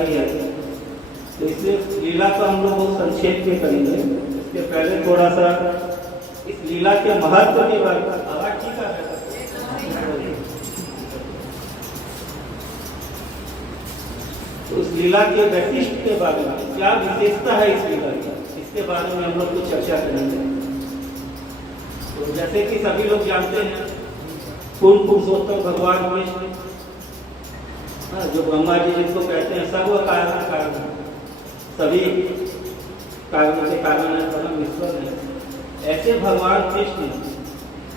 बताई है, तो इसलिए लीला को हम लोग बहुत संक्षेप में करेंगे। इसके पहले थोड़ा सा इस लीला के महत्व के बारे में। आवाज ठीक है? तो इस लीला के वैशिष्ट के बारे में, क्या विशेषता है इस लीला की, इसके बारे में हम लोग कुछ चर्चा करेंगे। तो जैसे कि सभी लोग जानते हैं, पूर्ण पुरुषोत्तम भगवान कृष्ण, जो ब्रह्मा जी जिनको कहते हैं सर्व कारण कारण, सभी कारणों के कारण है, परम ईश्वर है, ऐसे भगवान कृष्ण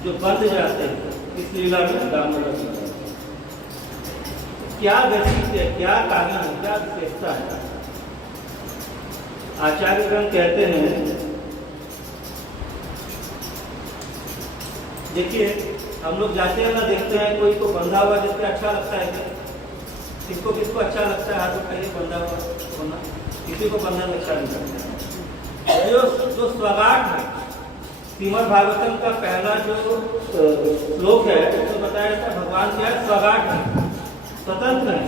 जो बंध जाते हैं इस लीला में दामोदर जी। क्या वैशिष्ट है, क्या कारण है, क्या विशेषता है? आचार्यगण कहते हैं, देखिए हम लोग जाते हैं ना, देखते हैं कोई को बंधा हुआ देखते अच्छा लगता है क्या? किसको किसको अच्छा लगता है? हाथ उठाइए। बंधा हुआ होना किसी को बंधन अच्छा नहीं लगता है। जो स्वगात है, श्रीमद् भागवतम का पहला जो श्लोक है उसमें बताया जाता है भगवान क्या है? स्वगात है, स्वतंत्र है।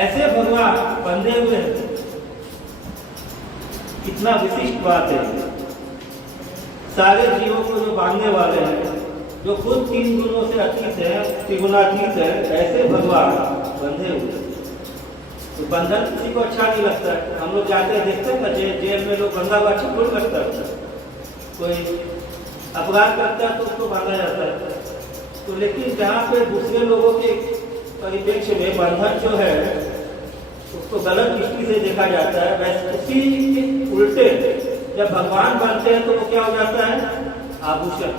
ऐसे भगवान बंधे हुए हैं, कितना विशिष्ट बात है। सारे जीवों को जो बांधने वाले हैं, जो खुद 3 गुणों से अतीत है, त्रिगुणातीत है, ऐसे भगवान बंधे हुए। तो बंधन किसी को अच्छा नहीं लगता है। हम लोग जाते हैं देखते हैं ना, जेल में लोग बंधा हुआ अच्छा थोड़ी लगता है। कोई अपराध करता है तो उसको बांधा जाता है। तो लेकिन जहाँ पे दूसरे लोगों के परिप्रेक्ष्य में बंधन जो है उसको गलत दृष्टि से देखा जाता है, वैसे उसी के उल्टे जब भगवान बनते हैं तो वो क्या हो जाता है? आभूषण।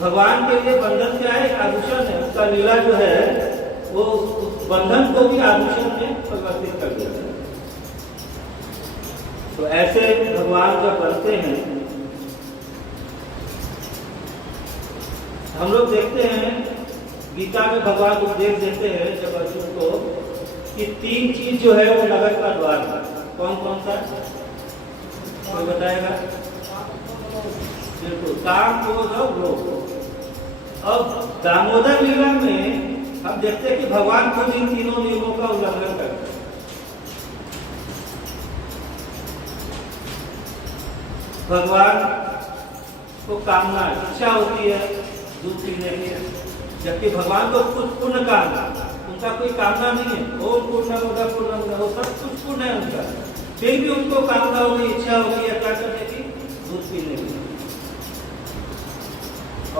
भगवान के लिए बंधन क्या है? आभूषण है। उसका लीला जो है वो उस बंधन को भी आभूषण में परिवर्तित कर देता है। तो ऐसे भगवान जब बनते हैं, हम लोग देखते हैं गीता में भगवान उपदेश देते हैं जब अर्जुन को कि 3 चीज जो है वो नगर का द्वार है। कौन कौन सा? कोई बताएगा? बिल्कुल, काम, क्रोध और लोभ। अब दामोदर लीला में हम देखते हैं कि भगवान खुद इन तीनों नियमों का उल्लंघन करते हैं। भगवान को कामना, इच्छा होती है दूध पीने की, जबकि भगवान को कुछ पुण्य कामना, उनका कोई कामना नहीं है। ओम पूर्णमद पूर्णमिदं, वो सब कुछ पुण्य है उनका, फिर भी उनको कामना होगी, इच्छा होगी क्या करने की? दूध पीने की।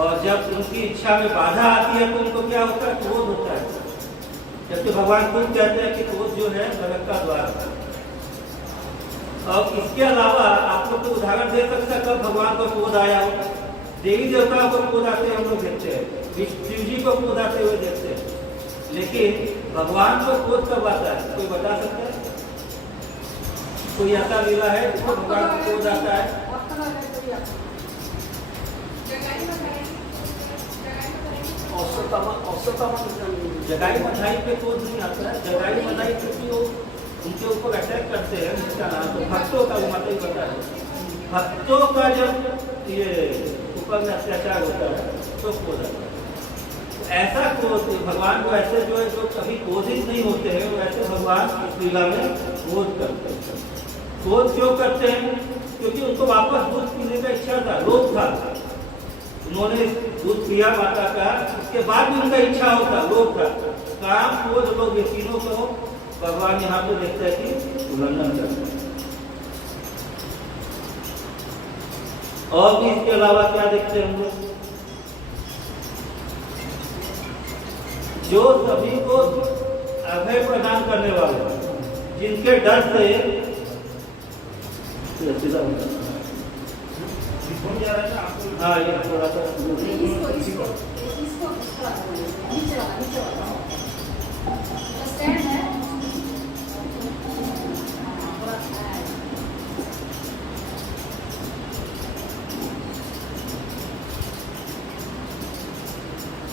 और जब उनकी इच्छा में बाधा आती है तो उनको क्या होता है? क्रोध होता है। जबकि भगवान खुद कहते हैं कि क्रोध जो है नरक का द्वार है। और इसके अलावा आप लोग को उदाहरण दे सकते हैं कब भगवान को क्रोध आया हो। देवी देवताओं को क्रोध आते हम लोग देखते हैं, शिव जी को क्रोध आते हुए देखते हैं, लेकिन भगवान को क्रोध कब आता है? कोई बता सकता है? कोई ऐसा लीला है जिसको भगवान को क्रोध आता है? जगाई मधाई पे क्रोध नहीं आता है। जगाई मधाई क्योंकि वो उनके ऊपर अटैक करते हैं, जिसका नाम तो भक्तों का वो मत ही पता है। भक्तों का जब ये ऊपर में अत्याचार होता है तो क्रोध आता है। ऐसा क्रोध भगवान को ऐसे जो है जो कभी क्रोधित नहीं होते हैं, वो ऐसे भगवान इस लीला में क्रोध करते हैं। क्रोध क्यों करते हैं? क्योंकि उनको वापस दूध पीने का इच्छा था, लोभ था। उन्होंने दूध पिया माता का, उसके बाद भी उनका इच्छा होता, लोभ था। काम, क्रोध, लोभ, ये तीनों को भगवान यहाँ पे देखते हैं कि उल्लंघन करते हैं। और भी इसके अलावा क्या देखते हैं हम लोग? जो सभी को अभय प्रदान करने वाले, जिनके डर से हाँ, ये थोड़ा सा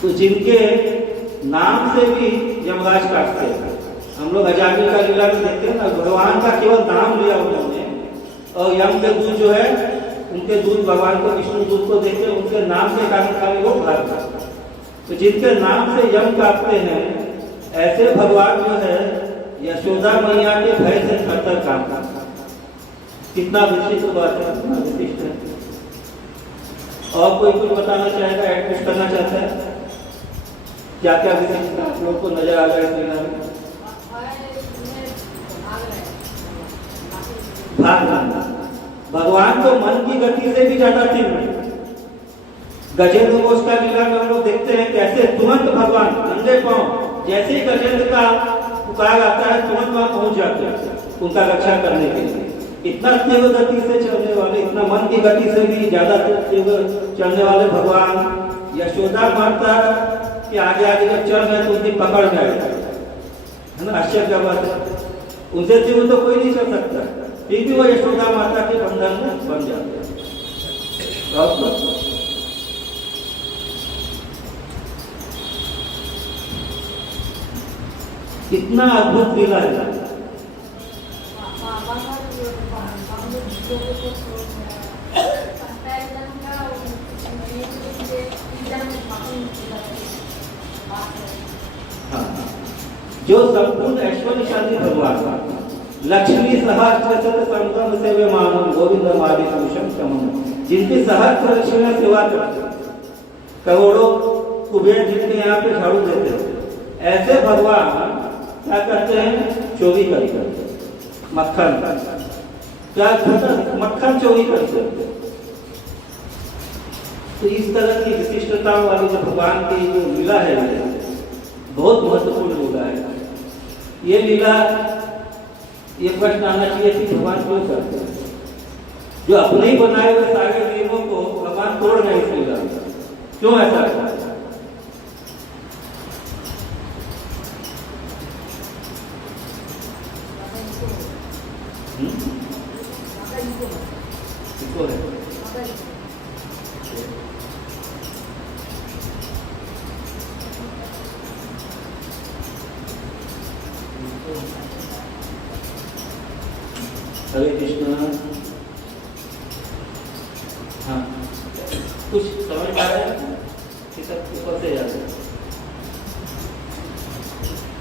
तो जिनके नाम से भी यमराज काटते हैं। हम लोग हजामी का लीला में देखते हैं ना, भगवान का केवल नाम लिया उन्होंने, और यम के दूत जो है उनके दूत भगवान को, विष्णु दूत को देखते हैं, उनके नाम के कारण खाली वो भागते। तो जिनके नाम से यम काटते हैं, ऐसे भगवान जो है यशोदा यशोदा मैया के भय से थर-थर कांपता। कितना विशिष्ट बात है, कितना विशिष्ट है। और कोई कुछ बताना चाहेगा, ऐड कुछ करना चाहता है? क्या क्या विशिष्ट आप लोग को नजर आ रहा है इस लीला में? भगवान तो मन की गति से भी ज्यादा तीव्र। गजेंद्र घोष का लीला में हम लोग देखते हैं कैसे तुरंत भगवान नंगे पांव, जैसे ही गजेंद्र का पुकार आता है तुरंत वहां पहुंच जाते हैं उनका रक्षा करने के लिए। इतना तीव्र गति से चलने वाले, इतना मन की गति से भी ज्यादा तीव्र चलने वाले भगवान यशोदा माता के आगे आगे जब चल रहे तो उनकी पकड़ में आएगा, है ना? आश्चर्य बात है, उनसे तीव्र तो कोई नहीं चल सकता, फिर भी वो यशोदा माता के बंधन में बन जाते हैं। कितना अद्भुत लीला है। जो संपूर्ण ऐश्वर्यशाली भगवान लक्ष्मी सहस्त्र संगम सेवे मानव गोविंद मादि पुरुषम समम, जिनकी सहस्त्र लक्ष्मी सेवा करते, करोड़ों कुबेर जितने यहाँ पे झाड़ू देते हैं, ऐसे भगवान क्या करते हैं? चोरी करते हैं मक्खन। क्या मक्खन चोरी करते हैं। तो इस तरह की विशिष्टता वाली जो भगवान की जो लीला है, बहुत महत्वपूर्ण लीला है। ये लीला, ये प्रश्न आना चाहिए कि भगवान क्यों करते हैं? जो अपने ही बनाए हुए सारे नियमों को भगवान तोड़ रहे इस लीला में, क्यों ऐसा करते हैं? हरे कृष्ण। हाँ, कुछ समझ में आ रहा है कि सब ऊपर से जाते हैं?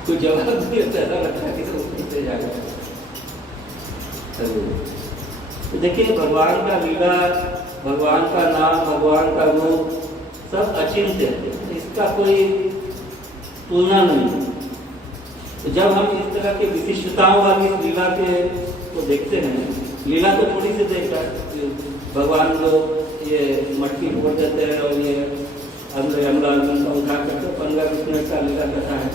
कुछ जवाब भी ऐसा लगता है कि सब ऊपर से जा रहा है। तो देखिए, भगवान का लीला, भगवान का नाम, भगवान का रूप सब अचिंत्य है, इसका कोई तुलना नहीं। तो जब हम इस तरह की विशिष्टताओं वाली इस लीला के को देखते हैं, लीला तो थोड़ी सी देखता है, भगवान लोग ये मटकी फोड़ देते हैं और ये अमला का उद्धार करते हैं, 15-20 मिनट का लीला कथा है।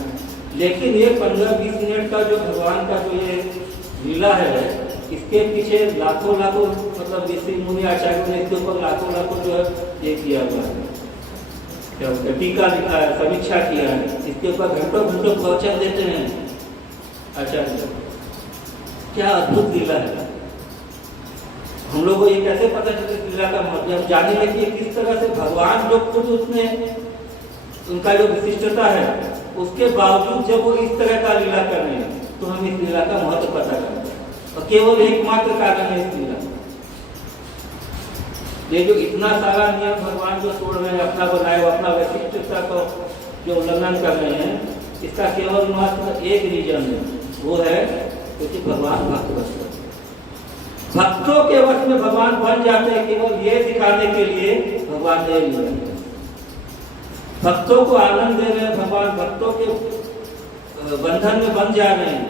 लेकिन ये 15-20 मिनट का जो भगवान का जो ये लीला है, इसके पीछे लाखों मतलब ऋषि मुनि आचार्यों ने इसके ऊपर लाखों जो है ये किया हुआ है, क्या होता है, टीका लिखा है, समीक्षा किया है, इसके ऊपर घंटों प्रवचन देते हैं आचार्य। क्या अद्भुत लीला है। हम लोग को ये कैसे पता चले लीला का महत्व? हम जानेंगे कि किस तरह से भगवान जो खुद उसमें उनका जो विशिष्टता है, उसके बावजूद जब वो इस तरह का लीला कर रहे हैं, तो हम इस लीला का महत्व पता करते हैं। और केवल एकमात्र कारण है इस लीला, ये जो इतना सारा नियम भगवान जो तोड़ रहे हैं, अपना बनाए हुआ अपना विशिष्टता को जो उल्लंघन कर रहे हैं, इसका केवल मात्र एक रीजन है, वो है क्योंकि भगवान भक्त बन जाते, भक्तों के वश में भगवान बन जाते हैं। केवल ये दिखाने के लिए भगवान ने लिया, भक्तों को आनंद दे रहे हैं भगवान, भक्तों के बंधन में बन जा रहे हैं,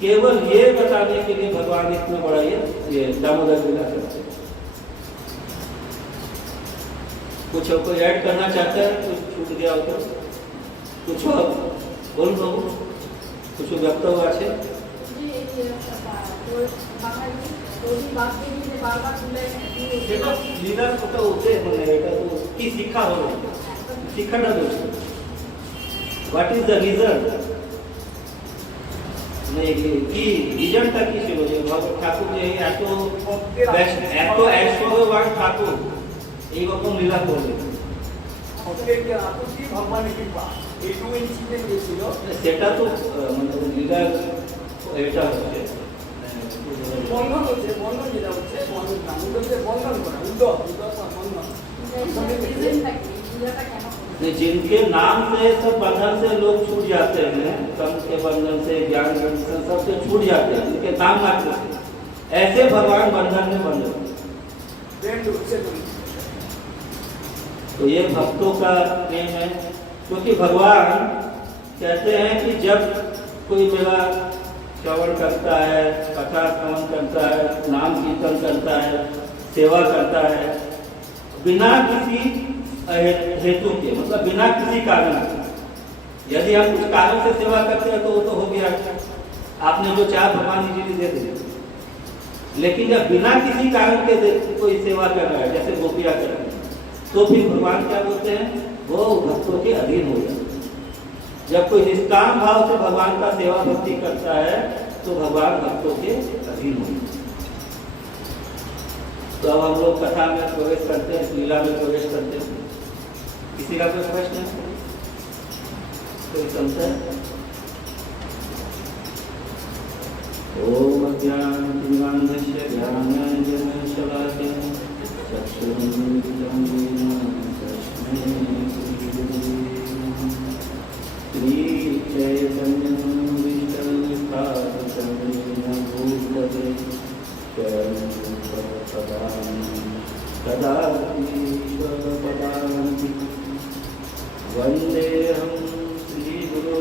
केवल ये बताने के लिए भगवान इतना बड़ा ये दामोदर लीला करते हैं। कुछ कोई ऐड करना चाहता है? कुछ छूट गया हो तो कुछ और बोल दो, कुछ व्यक्त हुआ है। लीला तो होते हैं, की शिक्षा हो रही है, शिक्षा ना दो। What is the reason? नहीं की रीजन तक की शुरू है। ठाकुर ने এত ऐश्वर्যবান ঠাকুর এইরকম লীলা করবে, ভগবানের কৃপা এইটুকু ইনসিডেন্ট হয়েছিল, সেটা তো মানে লীলা এটা হচ্ছে বন্ধন হচ্ছে, বন্ধন যেটা হচ্ছে বন্ধন করা, উদ্যোগ বন্ধন जिनके नाम से सब बंधन से लोग छूट जाते हैं, कर्म के बंधन से, ज्ञान के बंधन से, सबसे छूट जाते हैं, जिनके नाम मात्र से, ऐसे भगवान बंधन में बंध जाते। तो ये भक्तों का प्रेम है, क्योंकि भगवान कहते हैं कि जब कोई मेरा श्रवण करता है, कथा श्रवण करता है, नाम कीर्तन करता है, सेवा करता है, बिना किसी हेतु के, मतलब बिना किसी कारण के। यदि हम कुछ कारण से सेवा करते हैं तो वो तो हो गया, आपने जो चाहा भगवान जी दे दे। लेकिन जब बिना किसी कारण के कोई सेवा कर रहा है, जैसे गोपियां कर रहे हैं, तो फिर भगवान क्या बोलते हैं, वो भक्तों के अधीन हो जाते हैं। जब कोई निष्काम भाव से भगवान का सेवा भक्ति करता है तो भगवान भक्तों के अधीन हो जाते हैं। तो अब हम लोग कथा में प्रवेश करते हैं, लीला में प्रवेश करते हैं। किसी का कोई प्रश्न है, कोई संशय? ओम अज्ञानतिमिरान्धस्य ज्ञानाञ्जनशलाकया चक्षुरुन्मिलितं येन तस्मै श्रीचैतन्यमनोभीष्टं भूतले तदापदान्ति वन्देऽहं श्रीगुरो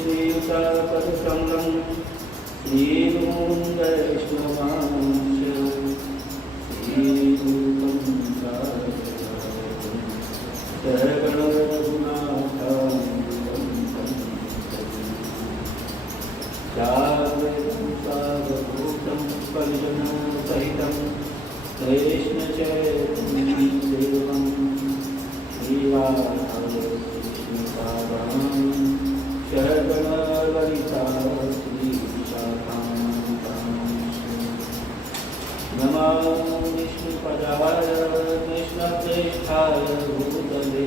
श्रीयुतापदकमलं श्रीगुरुं वैष्णवांश्च श्रीरूपं सावभूतं परिजनसहितं कृष्णचैतन्यदेवं श्रीराधाकृष्णपादां शरणललिता श्रीशाखान्तांश्च नमो विष्णुपदाय कृष्णप्रेष्ठाय भूतले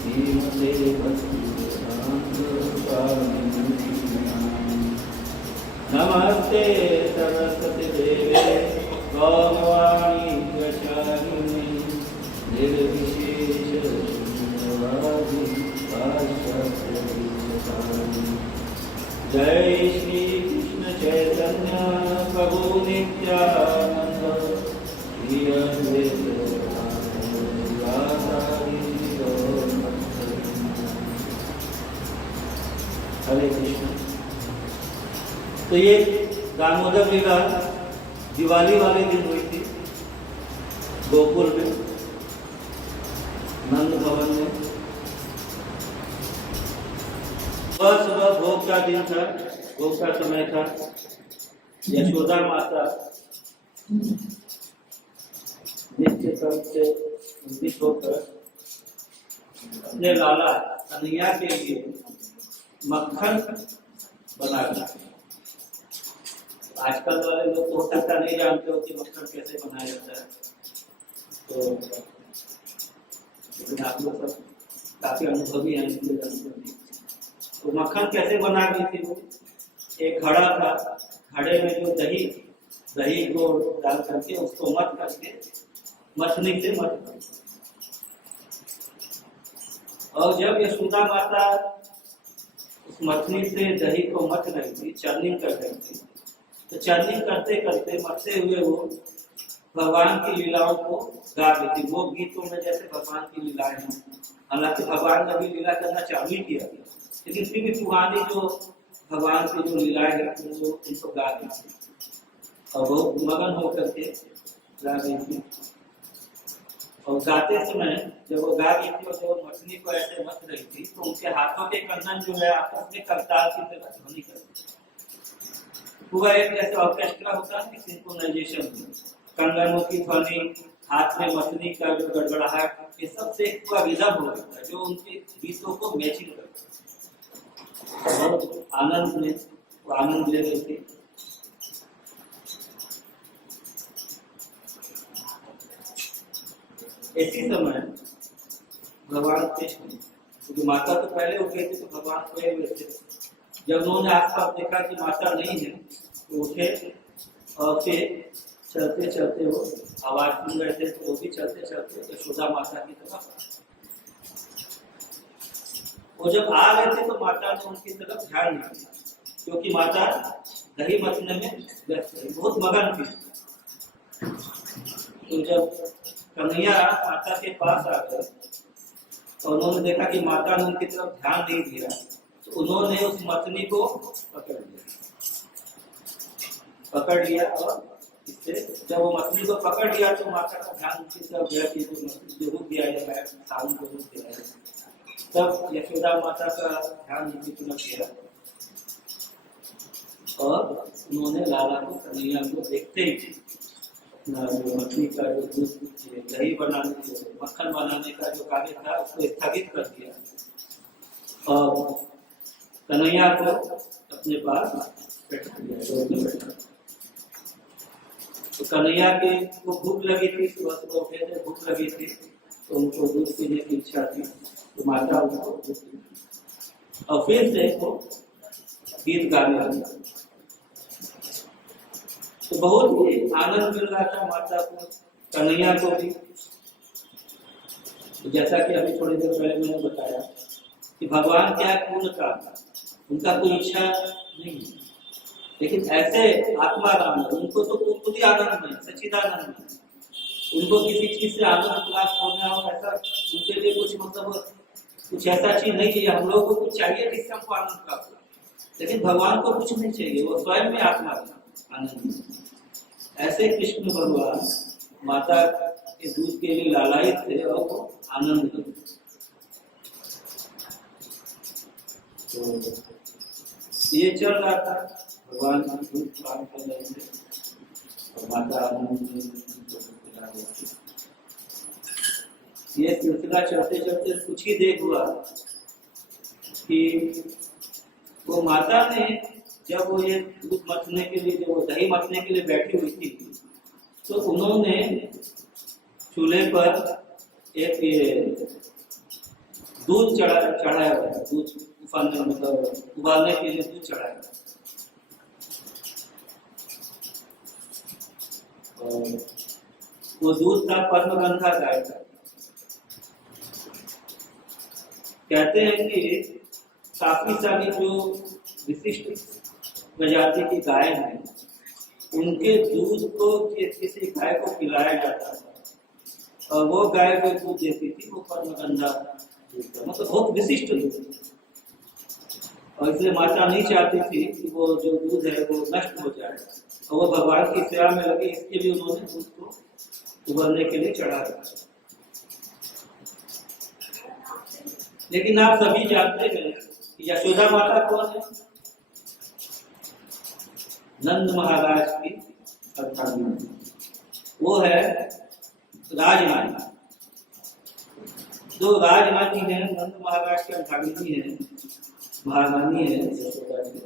श्रीमते भक्तिवेदान्त स्वामिने नमस्ते सरस्वती देवे गौरवाणी प्रचारिणे निर्विशेष शून्यवादी पाश्चात्यदेशतारिणे। जय श्री कृष्ण चैतन्य प्रभु नित्यानंद श्री अद्वैत हरे कृष्ण। तो ये दामोदर लीला दिवाली वाले दिन हुई थी गोकुल में, नंद भवन में। सुबह भोग का दिन था, भोग का समय था। यशोदा माता नित्य कर्म से निवृत्त होकर अपने लाला कन्हैया के लिए मक्खन बना रहा। आजकल वाले लोग तो हो सकता नहीं जानते हो कि मक्खन कैसे बनाया जाता है, तो लेकिन आप लोग सब काफी अनुभवी हैं इसलिए जानते हैं। तो मक्खन कैसे बना रही थी वो, एक घड़ा था, घड़े में जो दही को डाल करके उसको मत करके मथनी से मत कर, और जब यशोदा माता उस मथनी से दही को मथ रही थी, चर्निंग कर रही थी, तो चर्निंग करते करते मथते हुए वो भगवान की लीलाओं को गा रही थी। वो गीतों में जैसे भगवान की लीलाएं हैं, हालांकि भगवान ने भी लीला करना चालू ही किया, लेकिन फिर भी पुरानी जो भगवान की जो लीलाएं रहती हैं वो उनको गा रही थी और बहुत मगन होकर के गा रही थी। और गाते समय जब वो गा रही थी और जब वो मछली को ऐसे मथ रही थी तो उनके हाथों के कंगन जो है आपस में करताल की तरह ध्वनि करते, पूरा एक ऐसे ऑर्केस्ट्रा होता है कि सिंक्रोनाइजेशन, कंगनों की ध्वनि, हाथ में मछली का जो गड़गड़ाहट, ये सब से एक पूरा रिदम हो जाता है जो उनके गीतों को मैचिंग करता है। बहुत आनंद ले रही थी। इसी समय भगवान कृष्ण, क्योंकि माता तो पहले उठ गई थी तो भगवान सोए हुए थे। जब उन्होंने आसपास देखा कि माता नहीं है तो उठे और फिर चलते चलते वो आवाज सुन रहे थे, तो वो भी चलते चलते यशोदा माता की तरफ वो जब आ रहे थे तो माता ने उनकी तरफ ध्यान नहीं दिया, क्योंकि माता दही मथने में व्यस्त थी, बहुत मगन थी। तो जब कन्हैया माता के पास आ गए और उन्होंने देखा कि माता ने उनकी तरफ ध्यान नहीं दिया, तो उन्होंने उस मथनी को पकड़ लिया और इससे जब वो मछली को पकड़ लिया तो माता का ध्यान उनकी तरफ गया कि जो रुक दिया जाए, सावन को रुक दिया जाए। तब यशोदा माता का ध्यान उनकी तरफ गया और उन्होंने लाला को, कन्हैया को देखते ही मछली का जो दूध दही बनाने, मक्खन बनाने का जो कार्य था उसको स्थगित कर दिया और कन्हैया को अपने पास बैठा दिया। तो कन्हैया के को भूख लगी थी, सुबह सुबह उठे थे, भूख लगी थी, तो उनको दूध पीने की इच्छा थी, तो माता उनको दूध पी और फिर से वो गीत गाने लगी। तो बहुत ही आनंद मिल रहा था माता को, कन्हैया को भी। तो जैसा कि अभी थोड़ी देर पहले मैंने बताया कि भगवान क्या पूर्ण का, उनका कोई इच्छा नहीं, लेकिन ऐसे आत्मा राम उनको तो खुद ही आनंद में, सच्चिदानंद में, उनको किसी चीज से आनंद प्राप्त होना हो ऐसा उनके लिए कुछ मतलब कुछ ऐसा चीज नहीं चाहिए। हम लोगों को कुछ चाहिए जिससे हमको आनंद प्राप्त हो, लेकिन भगवान को कुछ नहीं चाहिए, वो स्वयं में आत्मा आनंद। ऐसे कृष्ण भगवान माता के दूध के लिए लालायित थे और वो आनंद में। तो ये चल रहा था, भगवान दूध पान कर रहे थे और माता आनंद में। ये सिलसिला चलते चलते कुछ ही देर हुआ कि वो माता ने जब वो ये दूध मथने के लिए, जब वो दही मथने के लिए बैठी हुई थी, तो उन्होंने चूल्हे पर एक ये दूध चढ़ाया हुआ, दूध उफाने मतलब उबालने के लिए दूध चढ़ाया। और वो दूध था पर्णगंधा गाय का। कहते हैं कि काफी सारी जो विशिष्ट प्रजाति की गाय हैं, उनके दूध को किसी गाय को पिलाया जाता था और वो गाय जो दूध देती थी वो पर्णगंधा दूध था, मतलब बहुत विशिष्ट दूध। और इसलिए माता नहीं चाहती थी कि वो जो दूध है वो नष्ट हो जाए और वो भगवान की सेवा में लगे, इसके लिए उन्होंने दूध को उबलने के लिए चढ़ाया। लेकिन आप सभी जानते हैं कि यशोदा माता कौन है? नंद महाराज की अर्धांगिनी, वो है राजरानी। जो राजरानी है, नंद महाराज की अर्धांगिनी है, महारानी है यशोदा जी।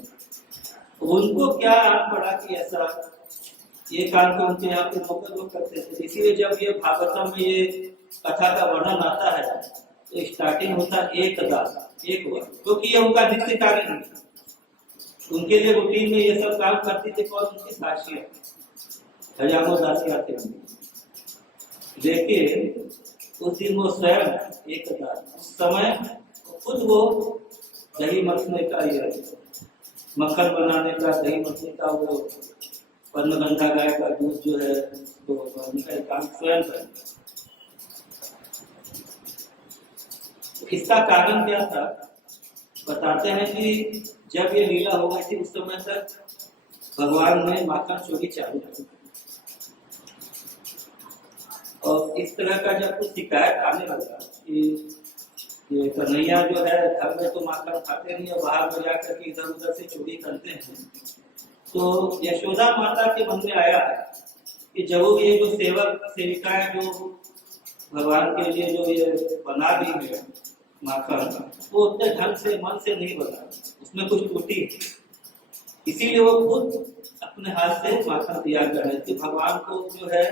उनको क्या आन पड़ा कि ऐसा ये काम तो उनके यहाँ पे लोग करते थे। इसीलिए जब ये भागवतम में ये कथा का वर्णन आता है तो स्टार्टिंग होता एक बार, क्योंकि ये उनका नित्य कार्य नहीं, उनके लिए रूटीन में ये सब काम करती थी। कौन? उनकी दासियां, हजारों दासियां थे। देखिए उस दिन वो स्वयं एक उस समय खुद वो दही मथने का, ये मक्खन बनाने का, दही मथने का, वो पर्णगंधा गाय का दूध जो है तो उनका काम स्वयं कर। इसका कारण क्या था? बताते हैं कि जब ये लीला हो गई थी उस समय तक भगवान ने माखन चोरी चालू की और इस तरह का जब कुछ शिकायत आने लगा कि ये कन्हैया जो है घर में तो माखन खाते नहीं और बाहर में जाकर के इधर उधर से चोरी करते हैं, तो यशोदा माता के मन में आया कि जब ये जो सेवक सेविकाएं जो भगवान के लिए जो ये बना रही है माखन, वो उतने ढंग से मन से नहीं बना, उसमें कुछ त्रुटि है। इसीलिए वो खुद अपने हाथ से माखन तैयार कर रहे थे। भगवान को जो है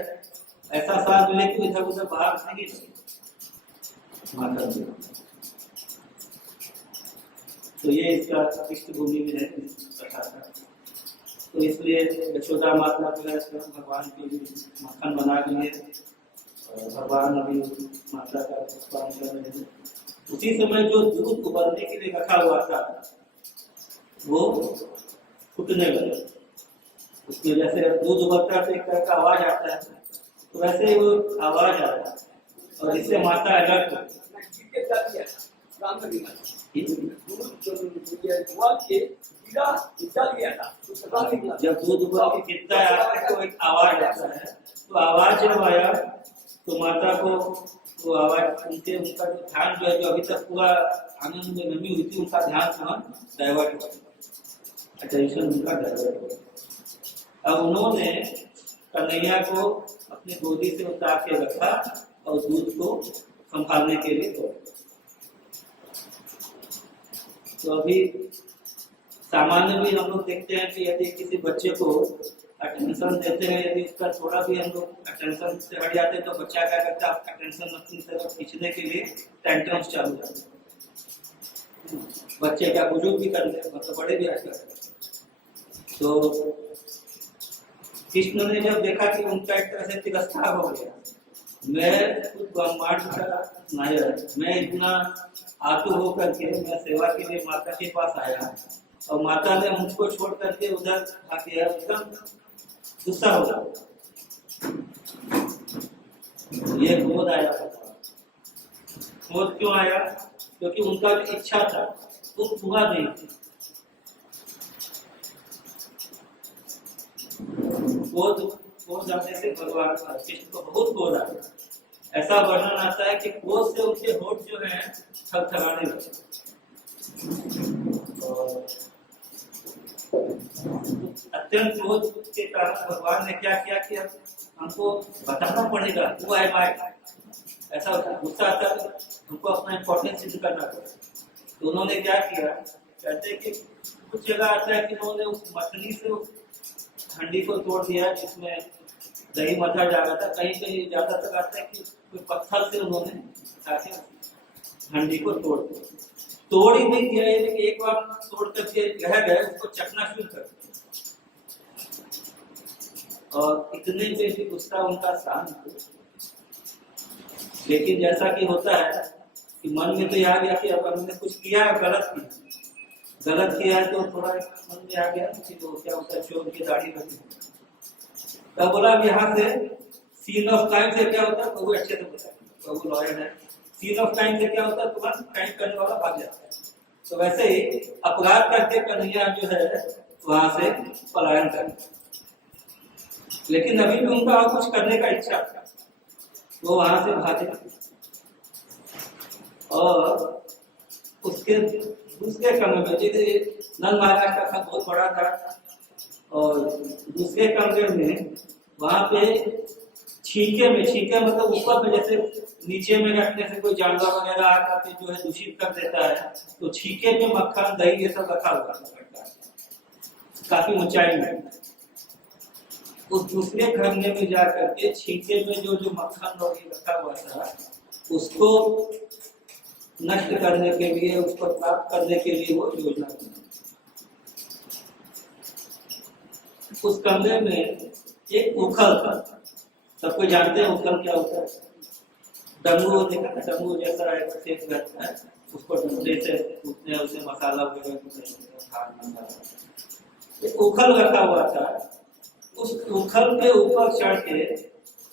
ऐसा साथ मिले कि इधर उधर बाहर नहीं माखन। तो ये इसका पृष्ठभूमि में है कथा का। तो इसलिए यशोदा माता जो है स्वयं भगवान के लिए मक्खन बना रही है और भगवान अभी माता का पान कर रहे हैं। उसी समय जो दूध उबलने के लिए रखा हुआ था वो फूटने लगा। उसमें जैसे दूध उबलता है तो एक तरह का आवाज आता है, तो वैसे ही वो आवाज आता है और इससे माता अलर्ट होती है। जब दूध उबल के गिरता है तो एक आवाज आता है, तो आवाज जब आया तो माता को वो आवाज सुन के उनका जो ध्यान जो है, जो अभी तक पूरा आनंद में नमी हुई थी, उनका ध्यान वहां डाइवर्ट हो गया, अटेंशन उनका डाइवर्ट हो गया। अब उन्होंने कन्हैया को अपनी गोदी से उतार के रखा और दूध को संभालने के लिए छोड़ा। तो अभी सामान्य भी हम लोग देखते हैं कि यदि किसी बच्चे को अटेंशन देते हैं, यदि उसका थोड़ा भी हम लोग अटेंशन से हट जाते हैं तो बच्चा क्या करता है, अटेंशन अपनी तरफ खींचने के लिए टेंट्रम्स चालू करते हैं। बच्चे क्या बुजुर्ग भी करते हैं, मतलब बड़े भी आजकल। तो कृष्ण ने जब देखा कि उनका एक तरह से तिरस्कार हो गया, मैं खुद ब्रह्मांड का नायक, मैं इतना आतुर होकर के मैं सेवा के लिए माता के पास आया और माता ने मुझको छोड़ करके उधर आके एकदम गुस्सा हो गया। ये क्रोध आया। क्रोध क्यों आया? क्योंकि उनका जो इच्छा था वो पूरा नहीं था। क्रोध आने से भगवान कृष्ण को बहुत क्रोध आता है। ऐसा वर्णन आता है कि क्रोध से उनके होठ जो है थरथराने लगे। अत्यंत क्रोध के कारण भगवान ने क्या किया कि हमको बताना पड़ेगा वो है माय। ऐसा गुस्सा आता है, हमको अपना इम्पोर्टेंस सिद्ध करना पड़ेगा। तो उन्होंने क्या किया, कहते हैं कि कुछ जगह आता है कि उन्होंने उस मछली से हंडी को तोड़ दिया जिसमें दही मथा जा रहा था। कहीं कहीं ज्यादा तक आता है कि कोई पत्थर से उन्होंने हंडी को तोड़ दिया। तोड़ ही नहीं दिया, एक बार तोड़ करके रह गए, उसको चकनाचूर कर दिया। और इतने पे भी गुस्सा उनका शांत हो। लेकिन जैसा कि होता है कि मन में तो आ गया कि अब हमने कुछ किया, गलत किया है, तो थोड़ा मन में आ गया कि तो क्या होता है, चोर की दाढ़ी बची। तब बोला यहाँ से सीन ऑफ टाइम से क्या होता है, तो वो अच्छे से बताया, तो वो लॉयर है। सीन ऑफ टाइम से क्या होता है, तुरंत क्राइम करने वाला भाग जाता है। तो वैसे ही अपराध करके कन्हैया जो है वहां से पलायन कर, लेकिन अभी भी उनका और कुछ करने का इच्छा था, वो वहां से भागे। और उसके दूसरे कमरे में, जैसे नंद महाराज का घर बहुत बड़ा था, और दूसरे कमरे में वहां पे छीके मतलब ऊपर में, जैसे नीचे में रखने से कोई जानवर वगैरह आकर के जो है दूषित कर देता है, तो छीके में मक्खन दही ये सब रखा हुआ था काफी ऊंचाई में। उस दूसरे खंडे में जाकर के छीके में जो मक्खन और ये रखा हुआ था, उसको नष्ट करने के लिए, उसको प्राप्त करने के लिए वो योजना बनी। उस कमरे में एक उखल था। सबको जानते हैं उखल क्या होता है? डमरू देखा था, डमरू जैसा एक रहता है, उसको डंडे से उसने उसे मसाला वगैरह उखल रखा हुआ था। उस उखल के ऊपर चढ़ के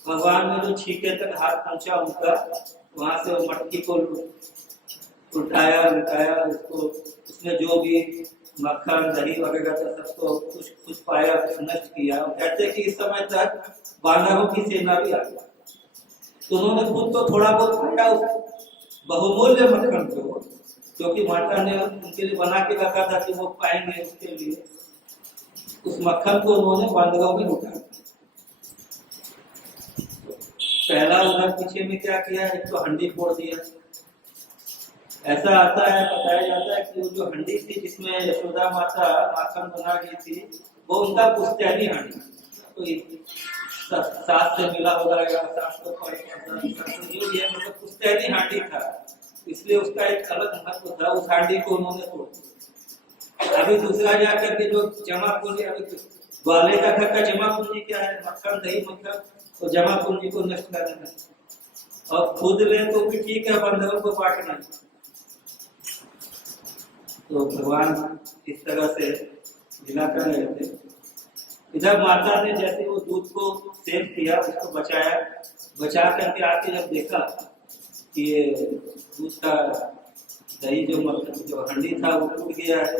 भगवान ने जो छीके तक हाथ पहुंचा उनका, वहां से मटकी को उल्टाया, उसको उसमें जो भी मक्खन दही वगैरह था सबको कुछ पाया, नष्ट किया। कहते कि इस समय तक वानरों की सेना भी आ गई। तो उन्होंने खुद तो थोड़ा बहुत खाया बहुमूल्य मक्खन को, क्योंकि माता ने उनके लिए बना के रखा था कि वो पाएंगे। उसके लिए उस मक्खन को उन्होंने वानरों में उठा। पहला उधर पीछे में क्या किया, एक तो हंडी फोड़ दिया। ऐसा आता है, बताया जाता है कि वो जो हंडी थी जिसमें यशोदा माता माखन बना रही थी, वो उनका पुश्तैनी हंडी, तो सास से मिला होगा, सास को जो भी है, मतलब पुश्तैनी हांडी था, इसलिए उसका एक अलग महत्व था। उस हांडी को उन्होंने तोड़ दिया। अभी दूसरा जाकर के जो जमा पूंजी, अभी ग्वाले का घर का जमा पूंजी क्या है, मक्खन दही मक्खन, तो जमा पूंजी को नष्ट करना है। और खुद ले तो भी ठीक है, बंधुओं को बांटना, तो भगवान इस तरह से लीला कर रहे थे। इधर माता ने जैसे वो दूध को सेव किया, उसको बचाया, बचा करके आके जब देखा कि ये दूध का दही जो हंडी था वो टूट गया है,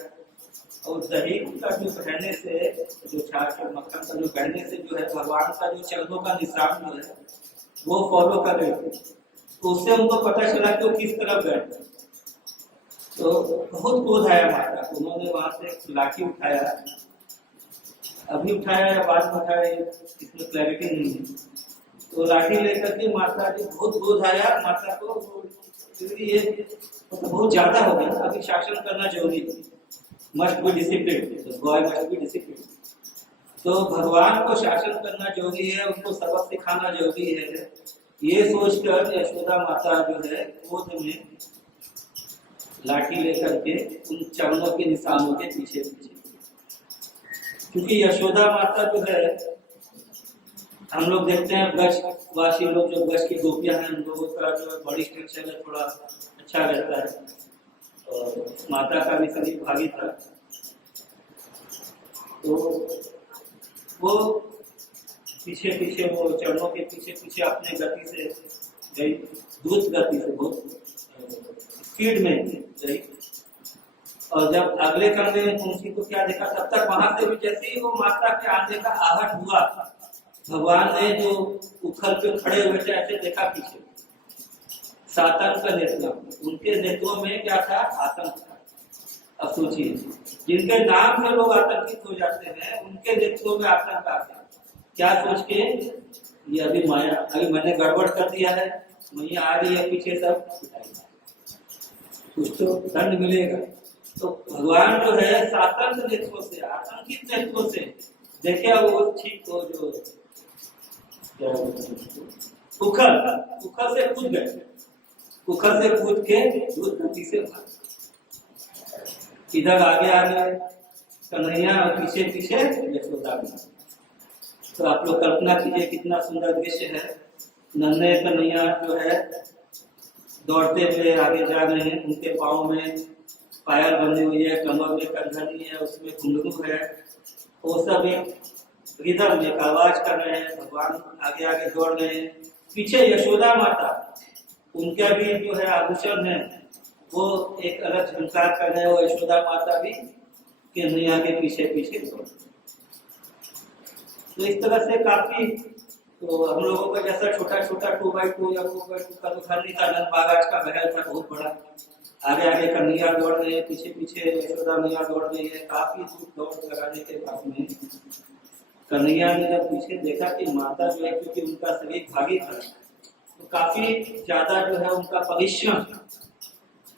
और दही का जो बहने से, जो छाछ और मक्खन का जो बहने से जो है भगवान का जो चरणों का निशान जो है वो फॉलो कर रहे थे। तो उससे उनको पता चला कि वो किस तरफ गए। तो बहुत क्रोध आया माता को, उन्होंने वहां से लाठी उठाया, अभी उठाया या बाद में उठाया इसमें क्लैरिटी नहीं है। तो लाठी लेकर के माता जी बहुत क्रोध आया माता को, ये बहुत ज्यादा हो गया, अभी शासन करना जरूरी है, must be discipline, boy must be discipline. तो भगवान को शासन करना जरूरी है, उनको सबक सिखाना जरूरी है, ये सोचकर यशोदा माता जो है क्रोध में लाठी लेकर के उन चरणों के निशानों के पीछे पीछे, क्योंकि यशोदा माता जो है, हम लोग देखते हैं ब्रजवासी लोग, जो ब्रज की गोपियां हैं, उन लोगों का जो बॉडी स्ट्रक्चर है थोड़ा अच्छा रहता है, और माता का भी शरीर भारी था। तो वो पीछे पीछे, वो चरणों के पीछे पीछे अपने गति से गई, द्रुत गति से, बहुत स्पीड में गई। और जब अगले कमरे में पहुंची तो क्या देखा, तब तक वहां से भी जैसे ही वो माता के आने का आहट हुआ, भगवान ने जो उखल पे खड़े हुए थे ऐसे देखा पीछे, सातन का नेत्र, उनके नेत्रों में क्या था, आतंक था। अब सोचिए, जिनके नाम से लोग आतंकित हो जाते हैं, उनके नेत्रों में आतंक आता है। क्या सोच के, ये अभी माया, अभी मैंने गड़बड़ कर दिया है, मैया आ रही है पीछे, सब कुछ तो दंड मिलेगा। तो भगवान जो है सातंक नेत्रों से, आतंकित नेत्रों से देखिए, वो ठीक हो, जो उखल से कूद गए, उखल से कूद के दूध गति से भाग, इधर आगे आगे कन्हैया और पीछे पीछे यशोदा। तो आप लोग कल्पना कीजिए कितना सुंदर दृश्य है। नन्हे कन्हैया जो है दौड़ते हुए आगे जा रहे हैं, उनके पाँव में पायल बनी हुई है, कमर में कंधनी है, उसमें घुंघरू है, वो सब एक रिदम में आवाज कर रहे हैं। भगवान आगे आगे दौड़ रहे हैं, पीछे यशोदा माता, उनका भी जो है आभूषण है वो एक अलग झंकार कर रहे हैं, वो यशोदा माता भी कन्हैया के पीछे पीछे दौड़। तो इस तरह से काफी, तो हम लोगों का जैसा छोटा छोटा 2x2 या 4x2 का तो घर नहीं था, बागाज का महल था बहुत बड़ा, आगे आगे कन्हैया दौड़ रहे हैं, पीछे पीछे यशोदा मैया दौड़ रही है। काफी दूर दौड़ लगाने के बाद में कन्हैया ने जब पीछे देखा कि माता जो है, क्योंकि उनका शरीर भारी था, तो काफी ज्यादा जो है उनका परिश्रम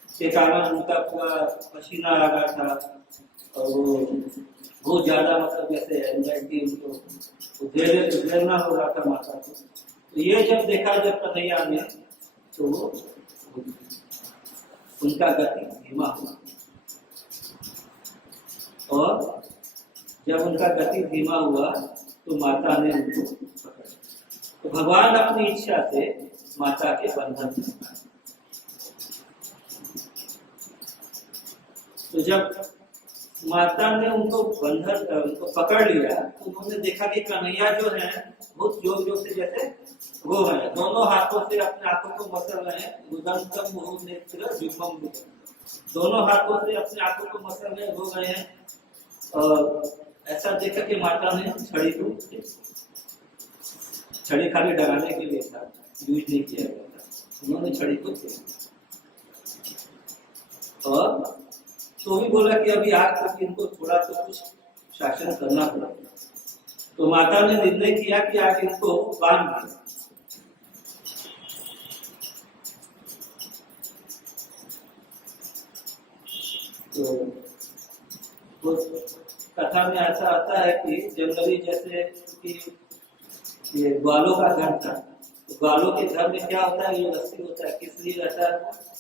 के कारण उनका पूरा पसीना आ गया था, और वो बहुत ज्यादा, मतलब जैसे एंजाइटी उनको उधेड़ना हो रहा था माता को। तो ये जब देखा जब कन्हैया ने, तो उनका गति धीमा हुआ, और जब उनका गति धीमा हुआ तो माता ने उनको पकड़ा। तो भगवान अपनी इच्छा से माता के बंधन में, तो जब माता ने उनको उनको पकड़ लिया, तो उन्होंने देखा कि कन्हैया जो है बहुत जोर जोर से जैसे रो रहे हैं, दोनों हाथों से अपने आंखों को मसल रहे हैं, दोनों हाथों से अपने आंखों को मसल रहे, रो रहे हैं। और ऐसा देखा कि माता ने छड़ी को, छड़ी खाली डराने के लिए था, यूज नहीं किया गया था, उन्होंने छड़ी को और तो भी बोला कि अभी आज तक इनको थोड़ा तो कुछ शासन करना पड़ेगा। तो माता ने निर्णय किया कि आज इनको बांध दे। तो कथा में ऐसा आता है कि जनरली जैसे कि ये ग्वालों का घर था, तो ग्वालों के घर में क्या होता है, ये रस्सी होता है, किस लिए रहता है,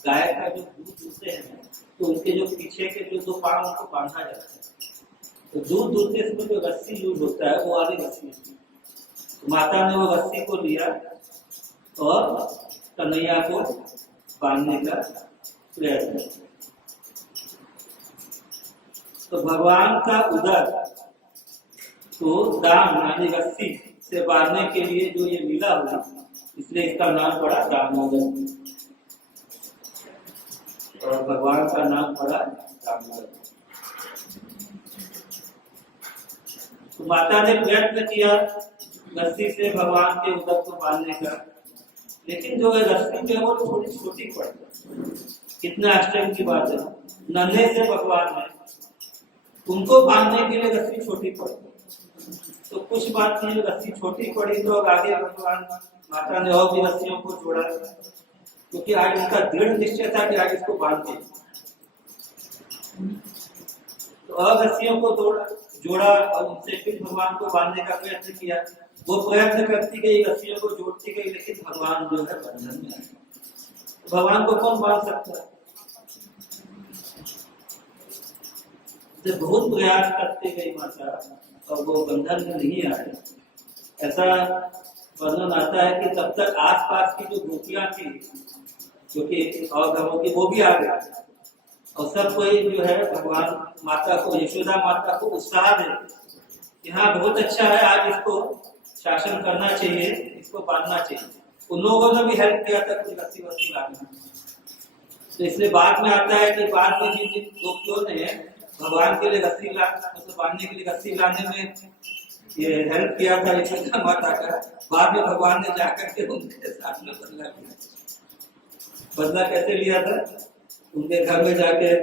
गाय का जो दूध दूसरे हैं तो उनके जो पीछे के जो 2 पांव उनको बांधा जाता है। तो दूध दूसरे इसमें जो रस्सी यूज होता है वो वाली रस्सी थी। तो माता ने वो रस्सी को लिया और कन्हैया को बांधने का प्रयास किया। तो भगवान का उदर तो दाम यानी रस्सी से बांधने के लिए जो ये लीला हुई, इसलिए इसका नाम पड़ा दामोदर, और भगवान का नाम पड़ा दामोदर। तो माता ने प्रयत्न किया रस्सी से भगवान के उदर को बांधने का, लेकिन जो है रस्सी जो है वो थोड़ी छोटी पड़ी। कितना आश्चर्य की बात है, नन्हे से भगवान है, उनको बांधने के लिए रस्सी छोटी पड़ी। तो कुछ बात नहीं, रस्सी छोटी पड़ी तो आगे भगवान माता ने और भी रस्सियों को जोड़ा, क्योंकि आज उनका दृढ़ निश्चय था कि आज इसको बांधते। तो और रस्सियों को जोड़ा और उनसे फिर भगवान को बांधने का प्रयत्न किया। वो प्रयत्न करती गई, रस्सियों को जोड़ती गई, लेकिन भगवान जो है बंधन में आए। भगवान को कौन बांध सकता है? बहुत प्रयास करते गई माता और वो बंधन में नहीं आए। ऐसा वर्णन आता है कि तब तक आसपास की जो गोपियां थी, क्योंकि और घरों की, वो भी आ गए और सब कोई जो है भगवान माता को, यशोदा माता को उत्साह दे कि हाँ बहुत अच्छा है, आज इसको शासन करना चाहिए, इसको बांधना चाहिए। उन लोगों ने भी हेल्प किया था कुछ रस्सी वस्सी लाने। तो इसलिए बाद में आता है कि बाद में जिन गोपियों ने भगवान के लिए रस्सी मतलब बांधने के लिए रस्सी लाने में ये हेल्प किया था यशोदा माता का, बाद में भगवान ने जाकर के उनके साथ में बदला लिया। बदला कैसे लिया था? उनके घर में जाके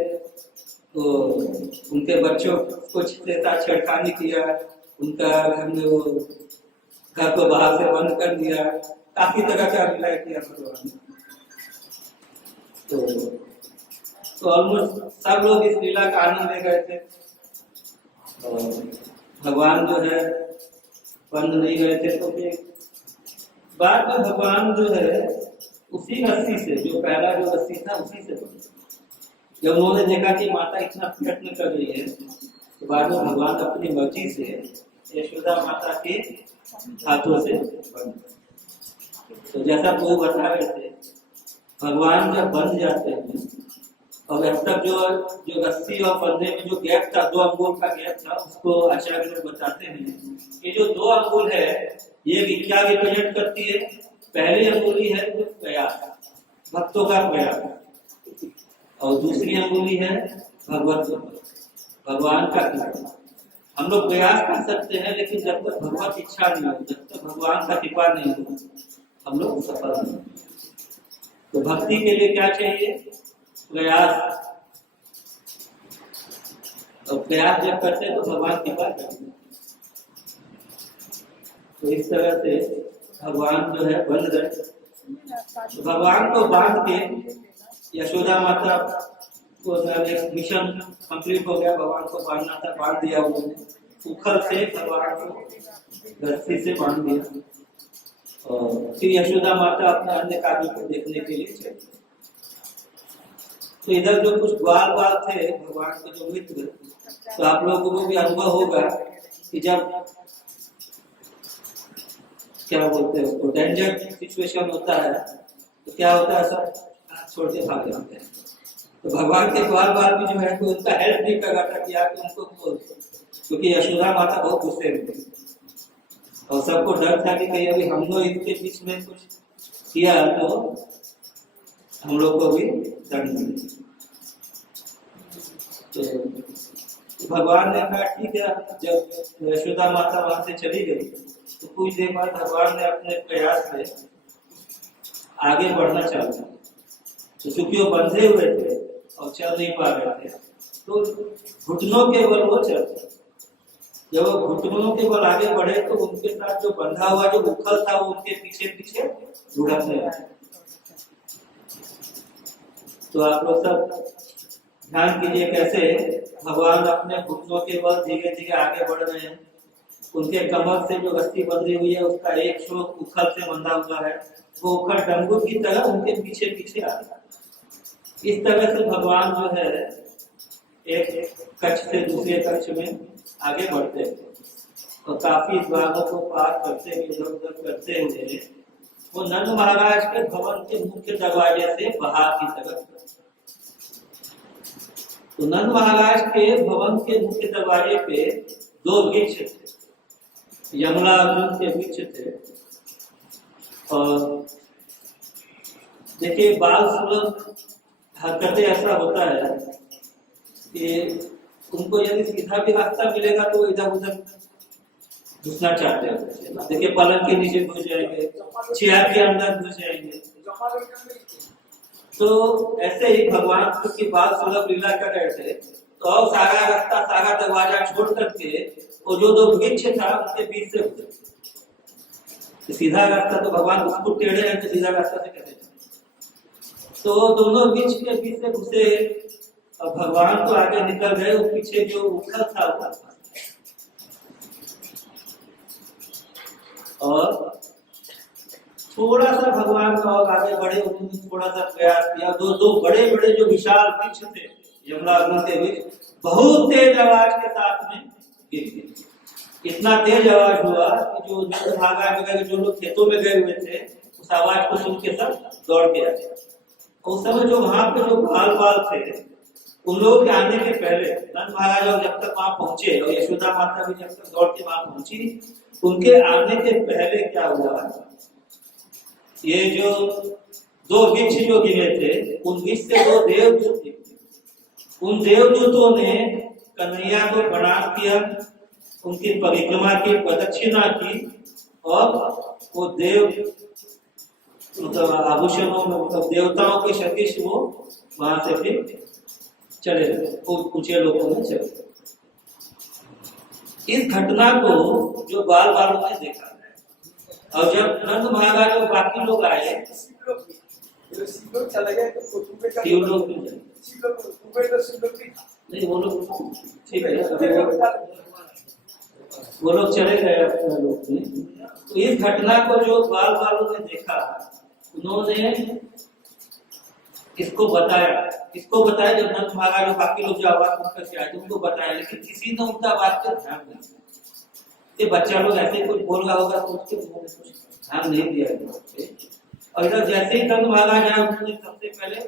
तो उनके बच्चों को छेड़खानी किया, उनका घर में वो घर को बाहर से बंद कर दिया, काफी तरह का लीला किया भगवान ने। तो ऑलमोस्ट सब लोग इस लीला का आनंद ले गए थे। भगवान जो है बंद नहीं गए थे, तो फिर बाद में भगवान जो है उसी रस्सी से, जो पहला जो रस्सी था उसी से बंद। जब उन्होंने देखा कि माता इतना प्रयत्न कर रही है, तो बाद में भगवान अपनी मर्जी से यशोदा माता के हाथों से बंद। तो जैसा वो बता रहे थे, भगवान जब बंध जाते हैं और अब तक जो रस्सी और बंधे में जो गैप था, 2 अंगुल का गैप था, उसको आचार्य लोग बताते हैं कि जो 2 अंगुल है ये क्या रिप्रेजेंट करती है? पहली अंगुली है जो प्रयास, भक्तों का प्रयास, और दूसरी अंगुली है भगवत, भगवान का कृपा। हम लोग प्रयास कर सकते हैं, लेकिन जब तक भगवत इच्छा नहीं हो, जब तक भगवान का कृपा नहीं हो, हम लोग सफल नहीं। तो भक्ति के लिए क्या चाहिए? प्रयास। तो प्रयास जब करते हैं तो भगवान कृपा करते हैं। तो इस तरह से भगवान जो है बंध गए। तो भगवान को बांध के यशोदा माता को एक मिशन कंप्लीट हो गया, भगवान को बांधना था, बांध दिया उन्होंने। उखल से भगवान को रस्सी से बांध दिया और फिर यशोदा माता अपने अन्य कार्यों को देखने के लिए चली। तो इधर जो कुछ ग्वाल थे भगवान के जो मित्र, तो आप लोगों को भी अनुभव होगा कि जब क्या बोलते हैं उसको, डेंजर सिचुएशन होता है, तो क्या होता है, सब छोड़ के भाग जाते हैं। तो भगवान के ग्वाल भी जो है तो उनका हेल्प नहीं कर रहा था कि आप उनको, क्योंकि यशोदा माता बहुत गुस्से में थी और सबको डर था कि कहीं अभी हम लोग इनके बीच में कुछ किया तो हम लोग को भी दंड मिले। तो भगवान ने कहा ठीक है। जब यशोदा माता वहां से चली गई तो कुछ देर बाद भगवान ने अपने प्रयास से आगे बढ़ना चालू किया। तो चूंकि वो बंधे हुए थे और चल नहीं पा रहे थे, तो घुटनों के बल वो चलते। जब वो घुटनों के बल आगे बढ़े तो उनके साथ जो बंधा हुआ जो उखल था वो उनके पीछे पीछे लुढ़कने लगा। तो आप लोग सब ध्यान कीजिए कैसे भगवान अपने घुटनों के बल धीरे धीरे आगे बढ़ रहे हैं। उनके कमर से जो रस्सी बंधी हुई है उसका एक शोक उखल से बंधा हुआ है, वो उखल डंगू की तरह उनके पीछे पीछे आ रहा है। इस तरह से भगवान जो है एक कक्ष से दूसरे कक्ष में आगे बढ़ते हैं और काफी द्वारों को पार करते हुए, इधर उधर करते हुए वो नंद महाराज के भवन के मुख्य दरवाजे से बाहर की तरफ। तो नंद महाराज के भवन के मुख्य दरवाजे पे दो वृक्ष थे, यमला अर्जुन के वृक्ष थे। और देखिए बाल सुलभ हरकतें ऐसा होता है कि उनको यदि सीधा भी रास्ता मिलेगा तो इधर उधर घुसना चाहते हैं। देखिए पलंग के नीचे घुस जाएंगे, चेयर के अंदर घुस जाएंगे। तो ऐसे ही भगवान की बात सुलभ लीला कर रहे थे, तो और सारा रास्ता सारा दरवाजा छोड़ करके वो जो दो वृक्ष था उसके बीच से घुसे। सीधा रास्ता तो भगवान उसको टेढ़े हैं तो सीधा रास्ता से कैसे चले। तो दोनों वृक्ष के बीच से घुसे और भगवान तो आगे निकल गए, वो पीछे जो उखल था और थोड़ा सा भगवान का और आगे बढ़े, उन्होंने थोड़ा सा प्रयास किया। दो बड़े बड़े जो विशाल वृक्ष थे यमला अर्जुन के वृक्ष बहुत तेज आवाज के साथ में गिर गए। इतना तेज आवाज हुआ कि जो भागा जो लोग खेतों में गए हुए थे उस आवाज को सुन के सब दौड़ के आए। उस समय जो वहां पे जो बाल थे उन लोगों के आने के पहले नंद महाराज जब तक वहां पहुंचे और यशोदा माता भी जब तक दौड़ के वहां पहुंची, उनके आने के पहले क्या हुआ, ये जो दो वृक्ष जो गिरे थे उन वृक्ष से दो देवदूत थे। उन देवदूतों ने कन्हैया को प्रणाम किया, उनकी परिक्रमा की, प्रदक्षिणा की और वो देव मतलब आभूषणों में मतलब देवताओं के सदृश वो वहां से फिर चले गए, ऊंचे लोगों में चले गए। इस घटना को जो बाल बालों ने देखा और जब नंद महाराज और बाकी लोग आए, चले गए नहीं वो लोग ठीक है, वो लोग चले गए अपने लोग में। तो इस घटना को जो बाल बालों ने देखा उन्होंने इसको बताया जब नंद महाराज और बाकी लोग जो आवाज सुन करके आए उनको बताया, लेकिन किसी ने उनका बात पर ध्यान नहीं दिया। ये बच्चा लोग ऐसे कुछ बोल रहा होगा सोच के ध्यान नहीं दिया। और इधर जैसे ही नंद महाराज आए उन्होंने सबसे पहले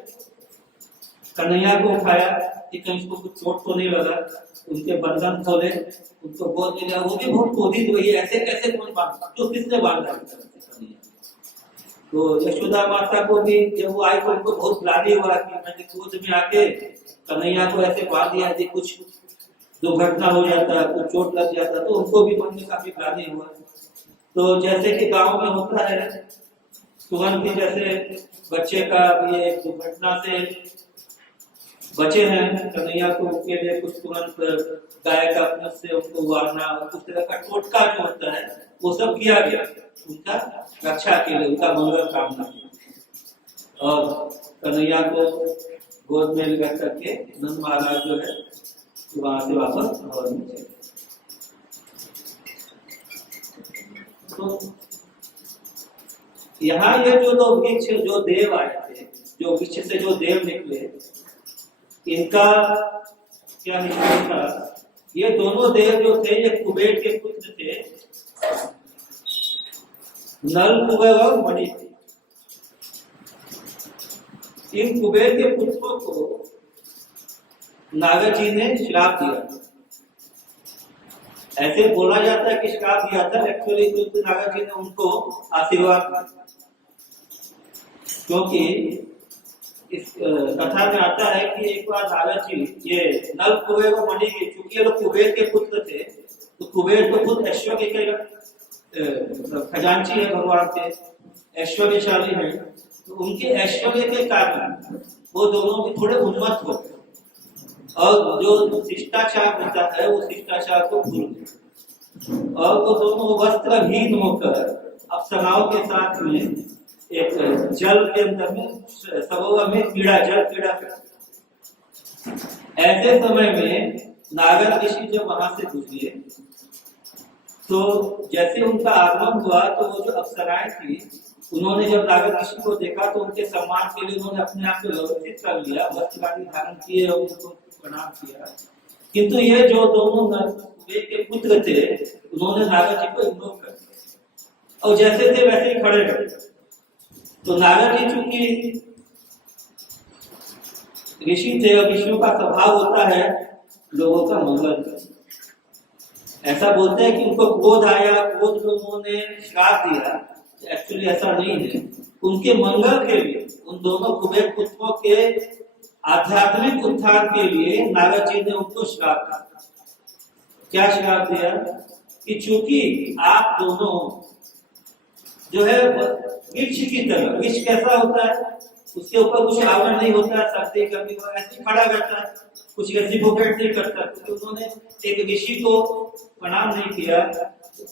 कन्हैया को उठाया कि कहीं उसको कुछ चोट तो नहीं लगा, उनके बंधन खोले, उनको गोद में लिया। वो भी बहुत क्रोधित हुई, ऐसे कैसे कौन बांधा, जो किसने बांधा। तो यशोदा माता को भी जब वो आई तो उनको बहुत ग्लानि हुआ कि मैंने क्रोध में आके कन्हैया को ऐसे बांध दिया कि कुछ दुर्घटना हो जाता, कुछ चोट लग जाता, तो उनको भी मन में काफी ग्लानि हुआ। तो जैसे कि गांव में होता है तुरंत ही जैसे बच्चे का ये दुर्घटना से बचे हैं, कन्हैया को के लिए कुछ तुरंत गाय का अपने से उनको उबारना, कुछ तरह का टोटका जो होता है वो सब किया गया उनका रक्षा के लिए, उनका मंगल कामना किया। और कन्हैया को गोद में लेकर करके नंद महाराज जो है वहां से वापस भवन में चले। तो यहाँ ये जो दो वृक्ष जो देव आए थे, जो वृक्ष से जो देव निकले, इनका क्या निश्चय था। ये दोनों देव जो थे ये कुबेर के पुत्र थे, नल कुबेर और मणि थे। इन कुबेर के पुत्रों को नागर जी ने श्राप दिया। ऐसे बोला जाता है कि श्राप दिया था, एक्चुअली नागर जी ने उनको आशीर्वाद दिया, क्योंकि इस कथा में आता है कि एक बार नागर जी ये नल कुबेर और मणि के, चूंकि ये लोग कुबेर के पुत्र थे, तो कुबेर तो खुद ऐश्वर्य के खजांची है, भगवान के ऐश्वर्यशाली है। तो उनके ऐश्वर्य के कारण वो दोनों भी थोड़े उन्मत्त हो गए और जो शिष्टाचार होता है वो शिष्टाचार को भूल गए और वो दोनों वस्त्रहीन होकर अप्सराओं के साथ में एक जल के अंदर में सरोवर में जल क्रीड़ा करते। ऐसे समय में नागर ऋषि जब वहां से गुजरे तो जैसे उनका आगमन हुआ तो वो जो अप्सराएं थी उन्होंने जब नागर ऋषि को देखा तो उनके सम्मान के लिए उन्होंने अपने आप को व्यवस्थित कर लिया, वस्त्र आदि धारण किए और उनको प्रणाम किया। किंतु ये जो दोनों कुबेर के पुत्र थे उन्होंने नागर जी को इग्नोर कर दिया और जैसे थे वैसे ही खड़े रहे। तो नागर जी चूंकि ऋषि थे और ऋषियों का स्वभाव होता है लोगों का मंगल करना। ऐसा बोलते हैं कि उनको क्रोध आया, क्रोध में उन्होंने श्राप दिया। एक्चुअली ऐसा नहीं है। उनके मंगल के लिए, उन दोनों कुबेर पुत्रों के आध्यात्मिक उत्थान के लिए नारद जी ने उनको श्राप दिया। क्या श्राप दिया कि चूंकि आप दोनों जो है वृक्ष की तरह, वृक्ष कैसा होता है, उसके ऊपर कुछ आवरण नहीं होता है, सर्दी गर्मी ऐसे खड़ा रहता है, कुछ ऐसी भूखेट नहीं करता। क्योंकि उन्होंने एक ऋषि को प्रणाम नहीं किया,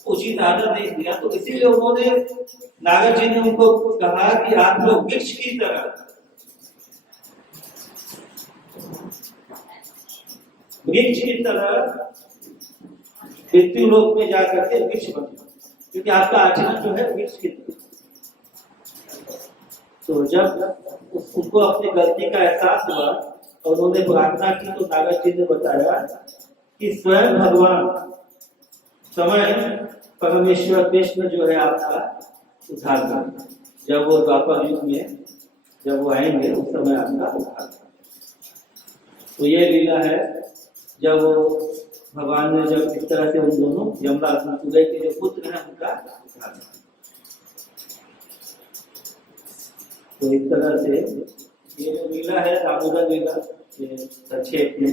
उचित आदर नहीं दिया, तो इसीलिए उन्होंने नारद जी ने उनको कहा कि आप लोग वृक्ष की तरह, वृक्ष की तरह मृत्यु लोक में जाकर के वृक्ष बन, क्योंकि आपका आचरण जो है वृक्ष की तरह। तो जब उनको अपनी गलती का एहसास हुआ और उन्होंने प्रार्थना की, तो नारद जी ने बताया कि स्वयं भगवान समय परमेश्वर कृष्ण जो है आपका उद्धार करेंगे। जब वो द्वापर युग में जब वो आएंगे उस समय आपका उद्धार करेंगे। तो ये लीला है जब वो भगवान ने जब इस तरह से उन दोनों यमराज सूर्य के जो पुत्र हैं उनका उद्धार किया। तो इस तरह से ये जो लीला है दामोदर लीला, ये संक्षेप में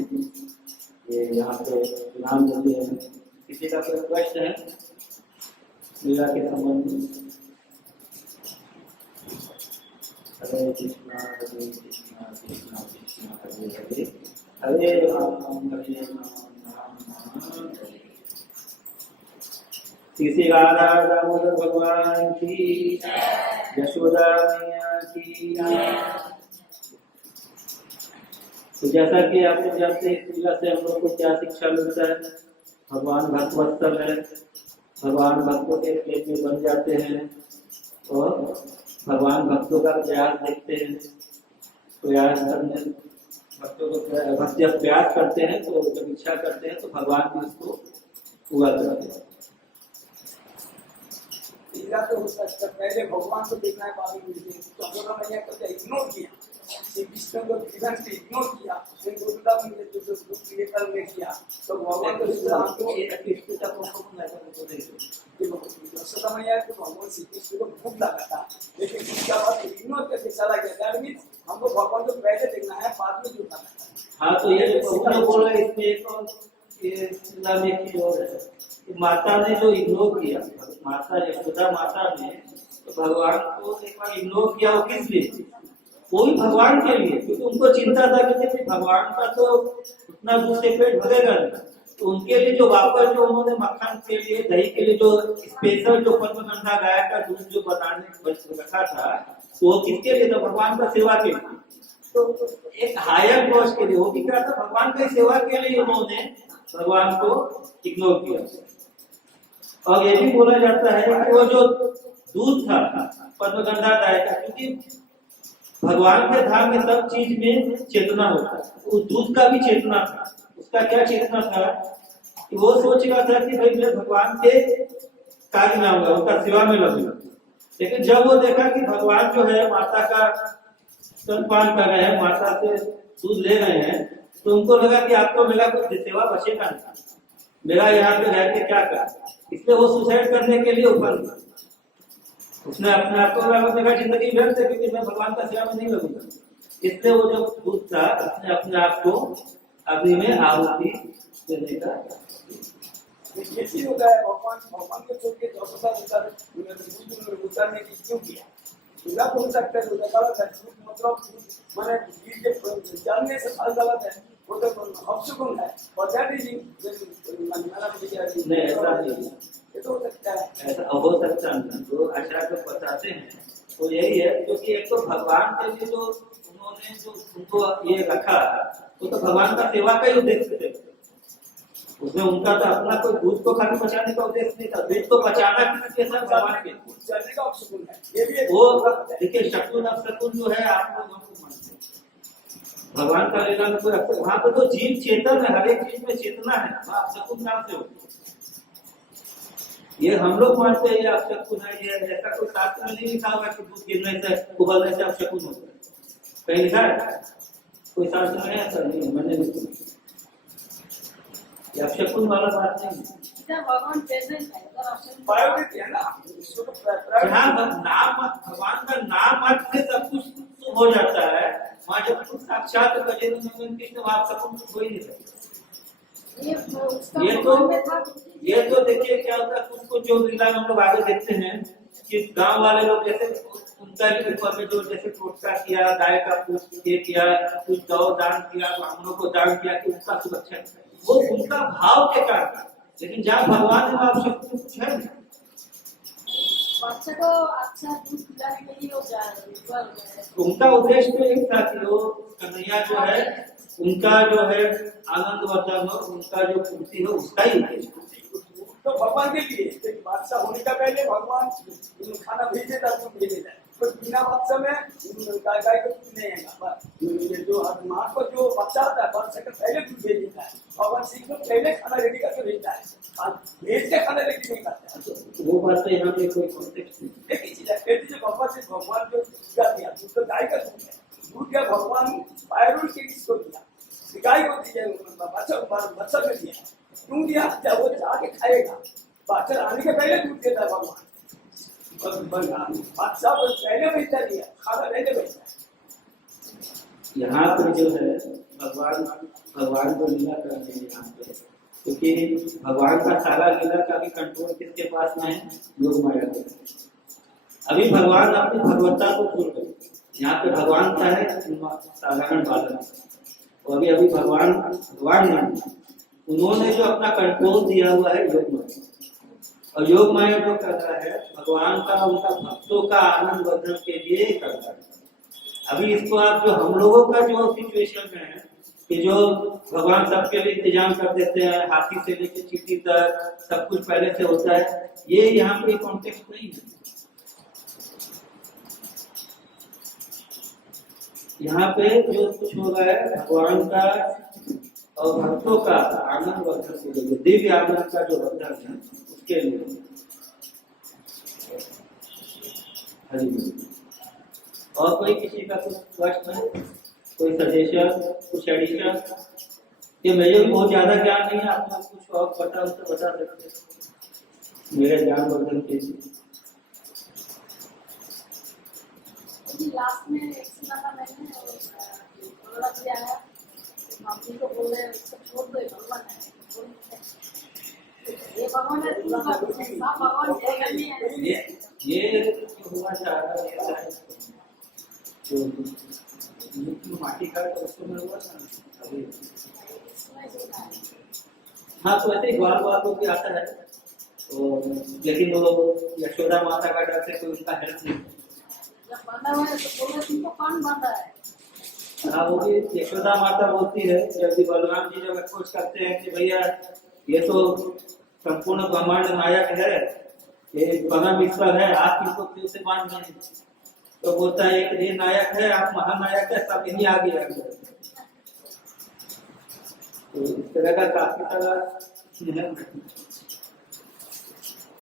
ये यहाँ पे नाम देते हैं। किसी का कोई प्रश्न है लीला के संबंध में? हरे कृष्णा हरे कृष्णा कृष्णा कृष्णा हरे हरे, हरे राम हरे राम राम हरे। श्री राधा दामोदर भगवान की, यशोदा मैया की। तो जैसा कि आप लोग जानते हैं, इस लीला से हम लोग को क्या शिक्षा मिलता है? भगवान भक्तवत्सल है, भगवान भक्तों के प्रेम में बन जाते हैं और भगवान भक्तों का प्रयास देखते हैं। प्रयास करने भक्तों को भक्ति प्रयास करते हैं, तो जब इच्छा करते हैं तो भगवान भी उसको पूरा करते हैं। तो हो सकता है पहले भगवान को देखना है, बाद में तो अगर मैंने कभी इग्नोर किया, श्री कृष्ण को इग्नोर किया, फिर गोपिका ने जो रूप लेकर में किया, तो भगवान को मैया को भगवान श्री कृष्ण को भूख लगा था, लेकिन उसके बाद इग्नोर करके चला गया। हमको भगवान को पहले देखना है, बाद में जुड़ना है। हाँ, तो ये बोल रहे इसमें माता ने जो इग्नोर किया, माता यशोदा माता ने तो भगवान को एक बार इग्नोर किया। वो किस लिए? वो भी भगवान के लिए, क्योंकि उनको चिंता था कि भगवान का तो उतना दूध से पेट भरेगा नहीं। तो उनके लिए जो वापस जो उन्होंने मक्खन के लिए, दही के लिए जो स्पेशल जो पंचगंधा गाय का दूध जो बनाने रखा था, तो वो किसके लिए था? भगवान का सेवा के लिए। तो एक हायर कॉज के लिए, वो भी क्या था? भगवान की सेवा के लिए उन्होंने भगवान को इग्नोर किया। और ये भी बोला जाता है कि वो जो दूध था पंचगंधा गाय का, क्योंकि भगवान के धाम में सब चीज में चेतना होता है, उस दूध का भी चेतना था। उसका क्या चेतना था कि वो सोच रहा था कि भाई मैं भगवान के कार्य में आऊंगा, उनका सेवा में लगूंगा। लेकिन जब वो देखा कि भगवान जो है माता का स्तनपान कर रहे हैं, माता से दूध ले रहे हैं, तो उनको लगा कि आपको मेरा कुछ सेवा बचेगा नहीं, मेरा यहाँ पे रह के क्या कर। इसलिए वो सुसाइड करने के लिए ऊपर उसने अपने आप को देखा जिंदगी व्यर्थ है, क्योंकि मैं भगवान का सेवा में नहीं लगूंगा। इसलिए वो जो दूध था उसने अपने आप को अग्नि में आहुति देने का होता है। भगवान को छोड़ के उतारने की क्यों किया? हो सकता है मतलब मैंने जानने से फल गलत है, वो तो अपशुकुन है। और नहीं, ऐसा नहीं, ये तो हो सकता है, ऐसा हो सकता है। जो आचार्य को बताते हैं तो यही है, क्योंकि एक तो भगवान के लिए जो उन्होंने जो उनको ये रखा, वो तो भगवान का सेवा का ही उद्देश्य थे। उसमें उनका तो अपना कोई दूध को खाली बचाने का उद्देश्य नहीं था, दूध को बचाना किसके साथ? भगवान के। चलने का अपशुकुन है, ये भी वो देखिए शकुन अपशकुन जो है आप लोग हमको मानते हैं। भगवान का लीला में कोई वहां पर तो जीव चेतन है, हर एक चीज में चेतना है, वहां अपशकुन कहां से होती? ये हम लोग मानते हैं ये अपशकुन है, ये ऐसा कोई शास्त्र में नहीं लिखा हुआ कि दूध गिरने से उबलने से अपशकुन होता है, कहीं लिखा है? कोई शास्त्र में है ऐसा नहीं, मैंने नहीं सुना। ये अपशकुन वाला बात नहीं है। भगवान प्रेजेंट है तो ऑप्शन प्रायोरिटी है ना, इसको तो जहाँ प्रायोरिटी नाम भगवान का नाम अर्थ से सब कुछ शुभ हो जाता है, वहाँ जब कुछ साक्षात गजेंद्र नंदन कृष्ण वहाँ सब कुछ हो ही नहीं सकता। ये तो देखिए क्या होता है, कुछ जो लीला में हम लोग आगे देखते हैं कि गांव वाले लोग जैसे उनका भी ऊपर में जो जैसे टोटका किया, गाय का कुछ ये किया, कुछ गौ दान किया, ब्राह्मणों को दान किया कि उनका सुरक्षा है, वो उनका भाव के कारण। लेकिन जहाँ भगवान है आप सब कुछ है नहीं। बच्चे को अच्छा दूध पिलाने के लिए हो जाए उनका उद्देश्य तो एक था कि वो कन्हैया जो है उनका जो है आनंद वर्धन हो, उनका जो पूर्ति हो, उसका ही उद्देश्य। तो भगवान के लिए लेकिन बादशाह होने का पहले भगवान खाना भेज देता, दूध भेज देता है। तो बिना बादशाह में गाय को दूध नहीं आएगा। ये जो माँ को जो बच्चा आता है बादशाह का पहले दूध भेज देता है, भगवान सिंह को पहले खाना रेडी करके भेजता है, भेज के खाना रेडी नहीं करता है। वो बात तो यहाँ पे कोई कॉन्टेक्स्ट नहीं। एक ही चीज है, फिर जो भगवान जो क्या दिया, दूध तो गाय का दूध है, दूध क्या भगवान पायरुल के किसको दिया, गाय को दिया, बच्चा को दिया। क्यों दिया? जब वो जाके खाएगा, बच्चा आने के पहले दूध देता है भगवान। बादशाह को पहले भेजता दिया, खाना पहले भेजता है। यहाँ पर जो है भगवान को लीला कर रहे हैं यहाँ पे, क्योंकि भगवान का सारा लीला का भी कंट्रोल किसके पास में है? योग माया के। अभी भगवान अपनी भगवत्ता को भूल गए। यहाँ पे भगवान क्या है? साधारण बालक। और अभी भगवान नहीं, उन्होंने जो अपना कंट्रोल दिया हुआ है योग माया, और योग माया जो कर रहा है भगवान का उनका भक्तों का आनंद वर्धन के लिए कर रहा है। अभी इसको आप जो हम लोगों का जो सिचुएशन में है कि जो भगवान सबके लिए इंतजाम कर देते हैं, हाथी से लेकर चींटी तक सब कुछ पहले से होता है, ये यहाँ पे कॉन्टेक्स्ट नहीं है। यहाँ पे जो कुछ हो रहा है भगवान का और भक्तों का आनंद वर्धन के लिए, दिव्य आनंद का जो वर्धन है उसके लिए। हरि। और कोई किसी का कुछ प्रश्न, कोई सजेशन, कुछ एडिशन? ये मुझे भी बहुत ज्यादा ज्ञान नहीं है, आपको कुछ और पता हो तो बता सकते हैं मेरे ज्ञान वर्धन के लिए। लास्ट में एक सुना था मैंने, और दिया है मम्मी को बोल रहे उसको छोड़ दो, भगवान है, ये भगवान है, सब भगवान है। ये हुआ चाह रहा है जो माटी का उसको में हुआ था अभी। हाँ, तो ऐसे ग्वाल को भी आता है, तो लेकिन वो यशोदा माता का डर से कोई उनका हेल्प नहीं। जब बंधा हुआ है तो बोल रहे तुमको कौन बंधा है? हाँ, वो भी यशोदा माता बोलती है जब भी बलराम जी जब अप्रोच करते हैं कि भैया ये तो संपूर्ण ब्रह्मांड नायक है, ये परम ईश्वर है, आप इसको क्यों से मान रहे हैं? तो बोलता है एक ये नायक है, आप महानायक है, सब यही आगे है। तो इस तरह का काफी सारा